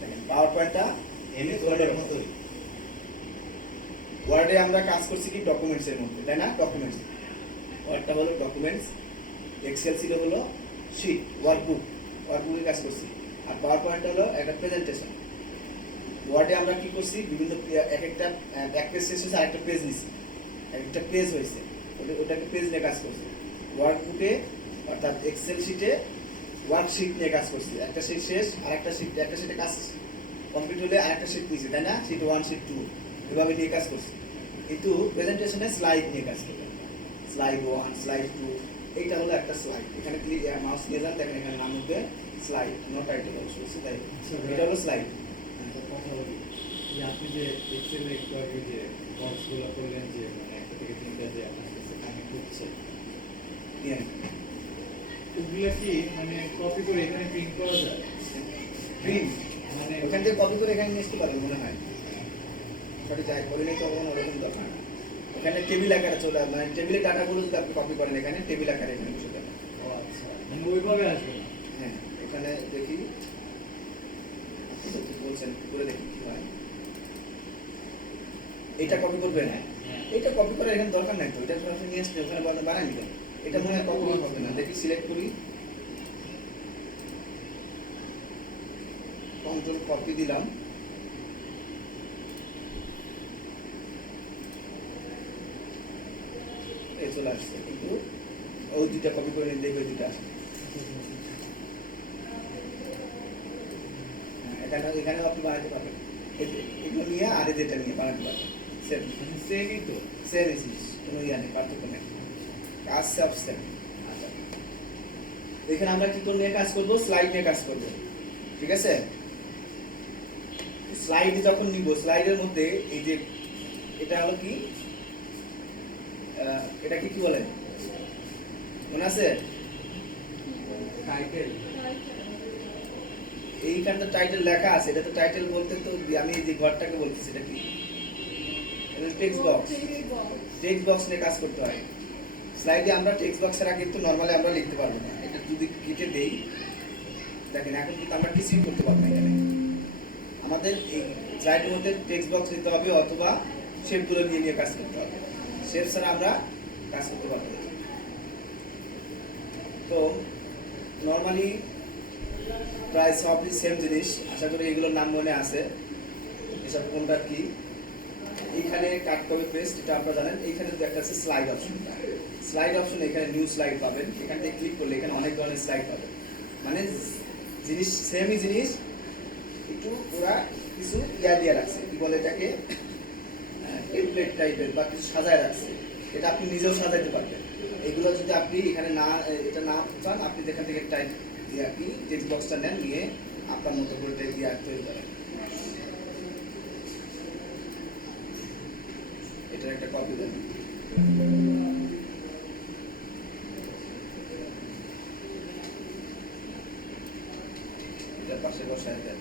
দেখেন পাওয়ার পয়েন্টটা এমএস ওয়ার্ডের মতোই। ওয়ার্ডে আমরা কাজ করছি কি ডকুমেন্টসের মধ্যে, তাই না? ডকুমেন্টস, ওয়ার্ডটা হলো ডকুমেন্টস, এক্সেল ছিল হলো শিট, ওয়ার্কবুকে কাজ করছি, আর পাওয়ার পয়েন্ট হলো একটা প্রেজেন্টেশন। ওয়ার্ডে আমরা কি করছি, বিভিন্ন এক পেজ শেষ হয়েছে আরেকটা পেজ নিছি, একটা পেজ হয়েছে, ওটাকে পেজ নিয়ে কাজ করছি। ওয়ার্কবুকে অর্থাৎ এক্সেল শিটে ওয়ার্কশিট নিয়ে কাজ করছি, একটা শিট শেষ আর একটা শিটে কাজ কমপ্লিট হলে আরেকটা শিট নিয়েছি, তাই না? শিট 1 শিট 2 এভাবে নিয়ে কাজ করছি। কিন্তু প্রেজেন্টেশনে স্লাইড নিয়ে কাজ করবে, স্লাইড 1 স্লাইড 2, এইটা হলো একটা স্লাইড। এখানে ক্লিক মাউস নিয়ে যান, দেখেন এখানে নাম হবে স্লাইড, নো টাইটেল অবশ্যই, তাই এটা হলো স্লাইড। কথা বলি যে আপনি যে এক্সেলে একটু আগে যে বক্সগুলো করলেন, যে মানে একটা থেকে তিনটা যে আপনার কাছে কানেক্ট হচ্ছে, ওগুলো কি মানে কপি করে এখানে প্রিন্ট করা যায়? প্রিন্ট মানে ওখান থেকে কপি করে এখানে নিয়ে আসতে পারেন মনে হয়, সঠিক যাই করে নেই তখন ওরকম দরকার না। ওখানে টেবিল আকারে চলে আসবে, মানে টেবিলের ডাটাগুলো যদি আপনি কপি করেন এখানে টেবিল আকারে এখানে বসে যাবে। ও আচ্ছা, মানে ওইভাবে আসবে না। হ্যাঁ, এখানে দেখি আপনি কি বলছেন, করে দেখি কি হয়। এটা কপি করবে না, এটা কপি করার এখানে দরকার নাই তো, এটা আপনি নিয়ে আসলে ওখানে বানায় নিবেন। এটা মনে হয় কপি হবে না, দেখি সিলেক্ট করি, কন্ট্রোল কপি দিলাম, এই চলে আসছে, কিন্তু ওই দুইটা কপি করে নিয়ে দেখবে দুইটা আসছে। এখানে আপনি বানাতে পারবেন, এগুলো নিয়ে আর যেটা নিয়ে বানাতে পারবেন, সেম সেমই তো, সেম জিনিস, কোনো ইয়া নেই, পার্থক্য নেই, কাজ সব সেম। আচ্ছা, এখানে আমরা কি নিয়ে কাজ করবো, স্লাইড নিয়ে কাজ করবো, ঠিক আছে? স্লাইড যখন নিব, স্লাইডের মধ্যে এই যে এটা হলো কি, এটা কি বলেন মনে আছে? টাইটেল। এইখানে তো টাইটেল লেখা আছে, এটা তো টাইটেল বলতে তো আমি এই যে ঘরটাকে বলতেছি, এটা কি টেক্সট বক্স, টেক্সট বক্স নিয়ে কাজ করতে হয়। স্লাইডে আমরা টেক্সট বক্সের আগে কিন্তু নর্মালি আমরা লিখতে পারবো না, এটা যদি কেটে দেই, দেখেন এখন কিন্তু আমরা কিছুই করতে পারবো না। এখানে আমাদের এই স্লাইডের মধ্যে টেক্সট বক্স নিতে হবে অথবা শেপগুলো নিয়ে নিয়ে কাজ করতে হবে, শেপ ছাড়া আমরা কাজ করতে পারবো না। তো নর্মালি প্রায় সবই সেম জিনিস, আশা করি এগুলোর নাম মনে আছে, এসব কোনটা কি। এইখানে কাট কপি পেস্ট, এটা আপনারা জানেন। এইখানে যদি একটা আছে স্লাইড অপশন, স্লাইড অপশন, এখানে নিউ স্লাইড পাবেন, এখান থেকে ক্লিক করলে এখানে অনেক ধরনের স্লাইড পাবেন, মানে জিনিস সেমই জিনিস, একটু ওরা কিছু ইয়া দিয়ে রাখছে, কি বলে এটাকে, টেমপ্লেট টাইপের বা কিছু সাজায় রাখছে, এটা আপনি নিজেও সাজাইতে পারবেন। এগুলো যদি আপনি এখানে না এটা না চান, আপনি যেখান থেকে টাইপ দিয়ে আপনি টেক্সট বক্সটা নেন, নিয়ে আপনার মতো করে দিয়ে তৈরি করেন। এটার একটা কপি দেন, এটার পাশে বসায় দেন,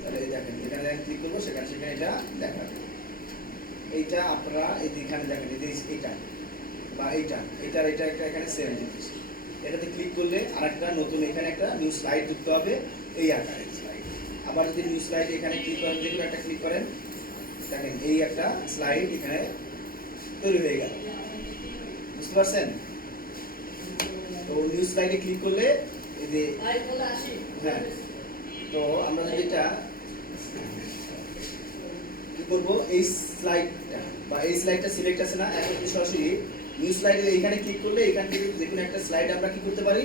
তাহলে এই দেখেন এখানে ক্লিক করবো, সেখানে এটা দেখাবে। এইটা আপনারা এই যে এখানে দেখেন, এই যে এইটা বা এইটা এখানে সেম জিনিস, এটাতে ক্লিক করলে আরেকটা নতুন এখানে একটা নিউ স্লাইড যুক্ত হবে, এই আকারের স্লাইড। আবার যদি নিউ স্লাইড এখানে ক্লিক করেন, যেগুলো একটা ক্লিক করেন, দেখেন এই একটা স্লাইড এখানে তৈরি হয়ে গেল। বুঝতে পারছেন? তো নিউ স্লাইডে ক্লিক করলে এই যে, হ্যাঁ, তো আমরা যদি এটা কি করব, এই স্লাইডটা বা এই স্লাইডটা সিলেক্ট আছে না, এখন যদি সরাসরি নিউ স্লাইডে এখানে ক্লিক করলে এখান থেকে যে কোনো একটা স্লাইড আমরা কি করতে পারি,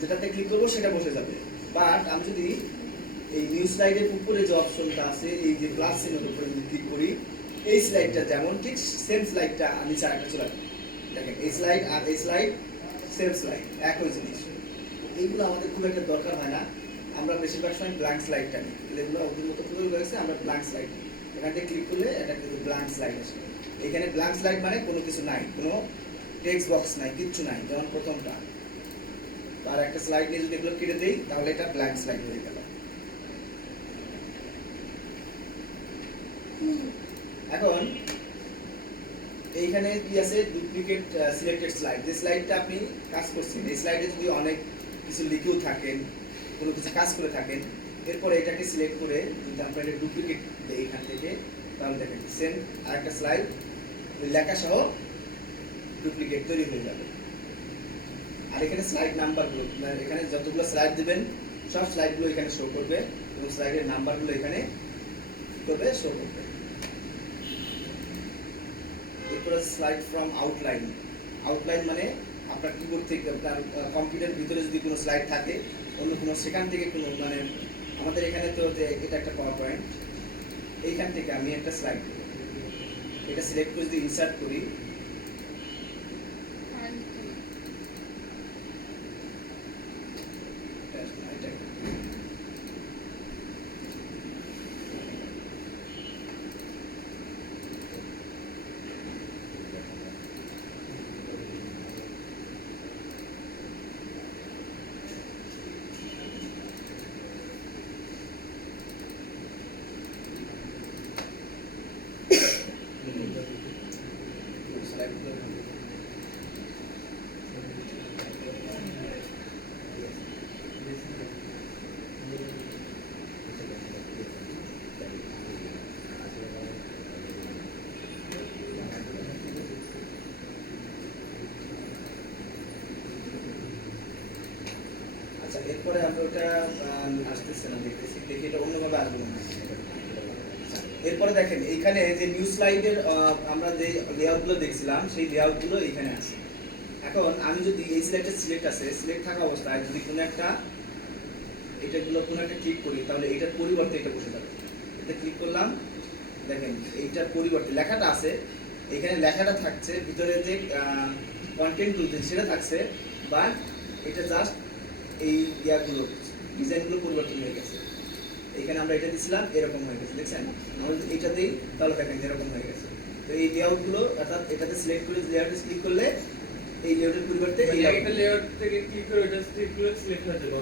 যেটাতে ক্লিক করব সেটা বসে যাবে। বাট আমি যদি এই নিউ স্লাইডের উপরে যে অপশনটা আছে, এই যে প্লাস চিহ্নের উপরে যদি ক্লিক করি, এই স্লাইডটা যেমন ঠিক সেম স্লাইডটা আমি চারটা চলে আসবে। দেখেন এই স্লাইড আর এই স্লাইড সেম স্লাইড, একই জিনিস। এইগুলো আমাদের খুব একটা দরকার হয় না, আমরা বেশিরভাগ সময় ব্ল্যাঙ্ক স্লাইডটা নিই। এগুলো ওদের মতো করে রয়েছে, আমরা ব্ল্যাঙ্ক স্লাইড নিই। এখান থেকে ক্লিক করলে এটা কিন্তু ব্ল্যাঙ্ক স্লাইড আসে। এখানে ব্ল্যাঙ্ক স্লাইড মানে কোনো কিছু নাই, কোনো টেক্সট বক্স নাই, কিচ্ছু নাই। যেমন প্রথমটা, আর একটা স্লাইড নিয়ে যদি এগুলো কেটে দেই তাহলে এটা ব্ল্যাঙ্ক স্লাইড হয়ে গেল। এখন এইখানে কি আছে, ডুপ্লিকেট সিলেক্টেড স্লাইড। যে স্লাইডটা আপনি কাজ করছেন, এই স্লাইডে যদি অনেক কিছু লিখেও থাকেন, কোনো কিছু কাজ করে থাকেন, এরপরে এটাকে সিলেক্ট করে যদি আমরা এটা ডুপ্লিকেট দিই এখান থেকে, তাহলে দেখেন সেম আরেকটা স্লাইড লেখা সহ ডুপ্লিকেট তৈরি হয়ে যাবে। আর এখানে স্লাইড নাম্বারগুলো, এখানে যতগুলো স্লাইড দিবেন সব স্লাইডগুলো এখানে শো করবে এবং স্লাইডের নাম্বারগুলো এখানে করবে, শো করবে। এরপরে স্লাইড ফ্রম আউটলাইন। আউটলাইন মানে আপনার কিবোর্ড থেকে, আপনার কম্পিউটারের ভিতরে যদি কোনো স্লাইড থাকে, অন্য কোনো সেখান থেকে কোনো, মানে আমাদের এখানে তো যে এটা একটা পাওয়ার পয়েন্ট, এইখান থেকে আমি একটা স্লাইড দেবো, এটা সিলেক্ট করে যদি ইনসার্ট করি, আচ্ছা, এরপরে আমরা ওটা আসতেছে না, দেখতেছি, দেখি এটা অন্যভাবে আসবে না। এরপরে দেখেন এইখানে যে নিউ স্লাইডের আমরা যে লেআউটগুলো দেখছিলাম, সেই লেআউটগুলো এখানে আছে। এখন আমি যদি এই স্লাইডটা সিলেক্ট আছে, সিলেক্ট থাকা অবস্থায় যদি কোনো একটা, এটাগুলো কোনো একটা ক্লিক করি, তাহলে এটার পরিবর্তে এটা বসে যাবে। এটা ক্লিক করলাম, দেখেন এইটার পরিবর্তে লেখাটা আছে, এখানে লেখাটা থাকছে, ভিতরে যে কন্টেন্টগুলো সেটা থাকছে, বাট এটা জাস্ট এই ইয়াগুলো, ডিজাইনগুলো পরিবর্তন হয়ে গেছে। এখানে আমরা এটা দিছিলাম, এরকম হয়ে গেছে, দেখছেন? আমরা যদি এটা দিই তাহলে দেখেন এরকম হয়ে গেছে। তো এই লেআউটগুলো, অর্থাৎ এটাতে সিলেক্ট করে লেআউটে ক্লিক করলে এই লেআউটের পরিবর্তে এই একটা লেআউট থেকে ক্লিক করে এটা সিলেক্ট করে সিলেক্ট হয়ে যাবে।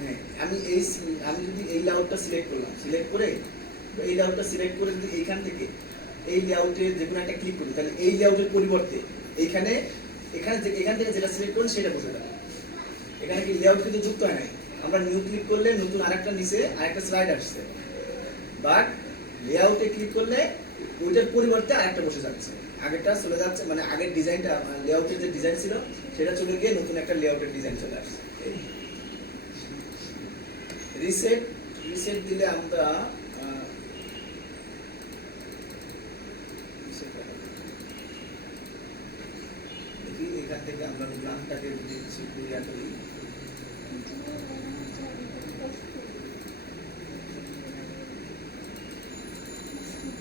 হ্যাঁ, আমি যদি এই লেআউটটা সিলেক্ট করলাম, সিলেক্ট করে এই লেআউটটা সিলেক্ট করে যদি এইখান থেকে এই লেআউটে যে কোনো একটা ক্লিক করি, তাহলে এই লেআউটের পরিবর্তে এখানে এখান থেকে যেটা সিলেক্ট করুন সেটা বসে যাবে। এখানে কি লেআউট কিন্তু যুক্ত হয় নাই, আমরা নিউ ক্লিক করলে নতুন আরেকটা নিচে আরেকটা স্লাইড আসছে, বাট লেআউটে ক্লিক করলে ওইটার পরিবর্তে আরেকটা বসে যাচ্ছে, আগেরটা চলে যাচ্ছে, মানে আগের ডিজাইনটা, লেআউটের যে ডিজাইন ছিল সেটা চলে গিয়ে নতুন একটা লেআউটের ডিজাইন চলে আসছে। রিসেট দিলে আমরা দেখি এখান থেকে আমরা নামটাকে যদি কিছু ক্লিয়ার করি,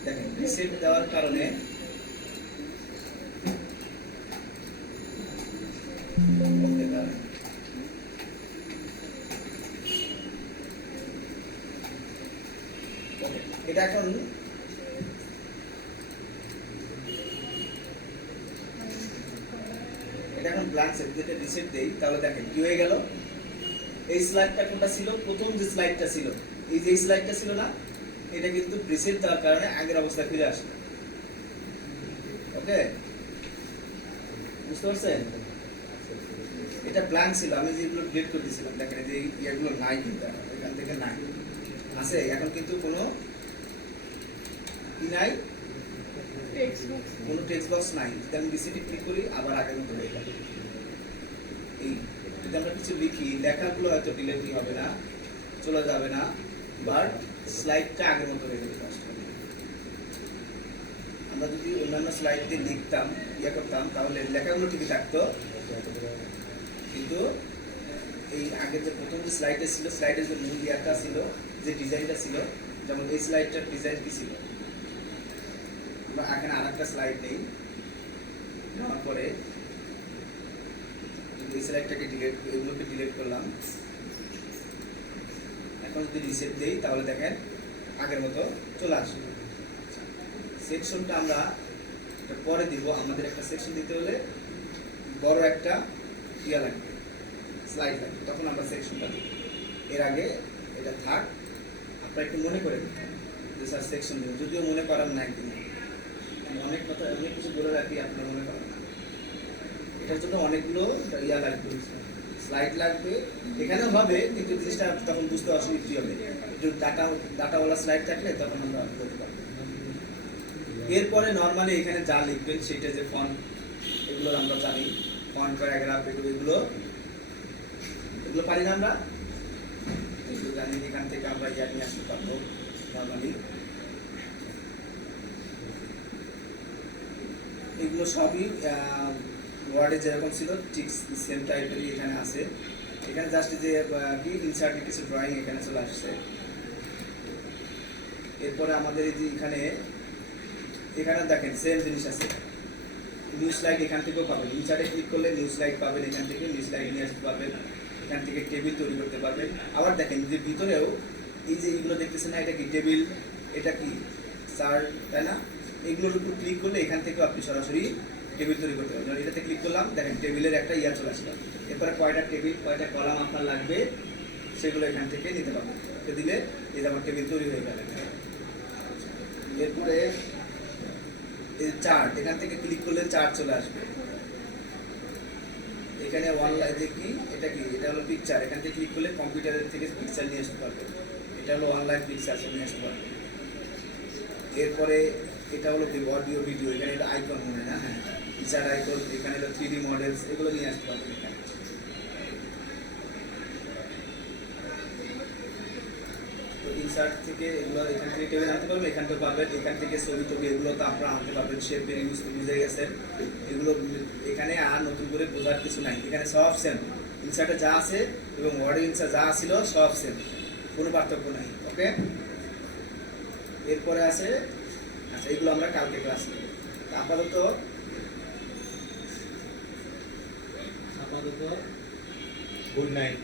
দেখেন রিসেট দেওয়ার কারণে এটা এখন ব্ল্যাঙ্ক সেট, যেটা রিসেট দেই তাহলে দেখেন কি হয়ে গেল। এই স্লাইডটা কোনটা ছিল, প্রথম যে স্লাইডটা ছিল, এই যে স্লাইডটা ছিল না, এটা কিন্তু রিসেট দেওয়ার কারণে আগের অবস্থায় ফিরে আসবে। ওকে, বুঝতে পারছেন? এটা প্ল্যান ছিল, আমি যেগুলো ডিলিট করে দিয়েছিলাম, দেখেন এই যে ইয়াগুলো নাই, কিন্তু এখান থেকে নাই আছে, এখন কিন্তু কোনো কি নাই, কোনো টেক্সট বক্স নাই। যদি আমি রিসিটে ক্লিক করি আবার আগের মতো হয়ে যাবে। এই যদি আমরা কিছু লিখি, লেখাগুলো হয়তো ডিলিটই হবে না, চলে যাবে না, বাট স্লাইডটা আগের মতো হয়ে যাবে। আমরা যদি অন্যান্য স্লাইড দিয়ে লিখতাম, ইয়ে করতাম, তাহলে লেখাগুলো ঠিকই থাকতো, কিন্তু এই আগে যে প্রথম যে স্লাইডে ছিল, স্লাইডের যে মূল ইয়াটা ছিল, যে ডিজাইনটা ছিল, যেমন এই স্লাইডটার ডিজাইন কি ছিল, আমরা এখানে আর একটা স্লাইড নেই, নেওয়ার পরে এই স্লাইডটাকে ডিলিট, এগুলোকে ডিলিট করলাম। এখন যদি রিসেট দেই তাহলে দেখেন আগের মতো চলে আসবে। সেকশনটা আমরা পরে দিব, আমাদের একটা সেকশন দিতে হলে বড় একটা ইয়া লাগবে, স্লাইড লাগবে, তখন আমরা সেকশনটা দিব। এর আগে এটা থাক, আপনারা একটু মনে করেন যে স্যার সেকশন দিব, যদিও মনে করার না, একদিন অনেক কথা অনেক কিছু বলে রাখি, আপনারা মনে করেন না। এটার জন্য অনেকগুলো ইয়া লাগবে, স্লাইড লাগবে, এখানেও হবে, কিন্তু জিনিসটা তখন বুঝতে অসুবিধা হবে। একটু ডাটাওয়ালা স্লাইড থাকলে তখন আমরা করতে পারবো। এরপরে নর্মালি এখানে যা লিখবেন সেটা যে ফন্ট, এগুলো আমরা জানি, ফন্ট প্যারাগ্রাফ এগুলো পারি না আমরা, এগুলো জানি, এখান থেকে আমরা ইয়া নিয়ে আসতে পারবো নর্মালি। এগুলো সবই ওয়ার্ডে যেরকম ছিল ঠিক সেম টাইপেরই এখানে আছে। এখানে জাস্ট যে কি ইনসার্টেড কিছু ড্রয়িং এখানে চলে আসছে। এরপরে আমাদের এই যে এখানে দেখেন সেম জিনিস আছে, নিউজ স্লাইড এখান থেকেও পাবেন, ইনসার্টে ক্লিক করলে নিউজ স্লাইড পাবেন, এখান থেকে নিউজ স্লাইড নিয়ে আসতে পারবেন, এখান থেকে টেবিল তৈরি করতে পারবেন। আবার দেখেন যে ভিতরেও এই যে এইগুলো দেখতেছেন না, এটা কি টেবিল, এটা কি চার্ট, তাই না? এগুলোর উপর ক্লিক করলে এখান থেকেও আপনি সরাসরি টেবিল তৈরি করতে পারবেন। এটাতে ক্লিক করলাম, দেখেন টেবিলের একটা ইয়া চলে আসলো। এরপরে কয়টা টেবিল, কয়টা কলাম আপনার লাগবে সেগুলো এখান থেকে নিতে পারবেন, দিলে এই আমার টেবিল তৈরি হয়ে গেল। এরপরে চার্ট, এখান থেকে ক্লিক করলে চার্ট চলে আসবে। এখানে অনলাইন দেখি, এটা কি, এটা হলো পিকচার, এখান থেকে ক্লিক করলে কম্পিউটারের থেকে পিকচার নিয়ে আসতে পারবে, এটা হলো অনলাইন পিকচার নিয়ে আসতে পারবে। এরপরে এটা হলো কি অডিও ভিডিও, এখানে এটা আইকন মনে না, হ্যাঁ পিকচার আইকন, এখানে হলো 3D মডেলস, এগুলো নিয়ে আসতে পারবে এখানে। ইনসার্ট থেকে এগুলো এখান থেকে টেবিল আনতে পারবেন, এখান থেকে পাবেন, এখান থেকে ছবি টবি এগুলো তো আপনারা আনতে পারবেন, শেপের ইউজ তো বুঝে গেছেন। এগুলো এখানে আর নতুন করে বোঝার কিছু নাই, এখানে সব সেম, ইনসার্টে যা আছে এবং ওয়ার্ডে ইনসার্ট যা ছিল সব সেম, কোনো পার্থক্য নাই। ওকে, এরপরে আছে, আচ্ছা এগুলো আমরা কালকে ক্লাস নেব। আপাতত গুড নাইট।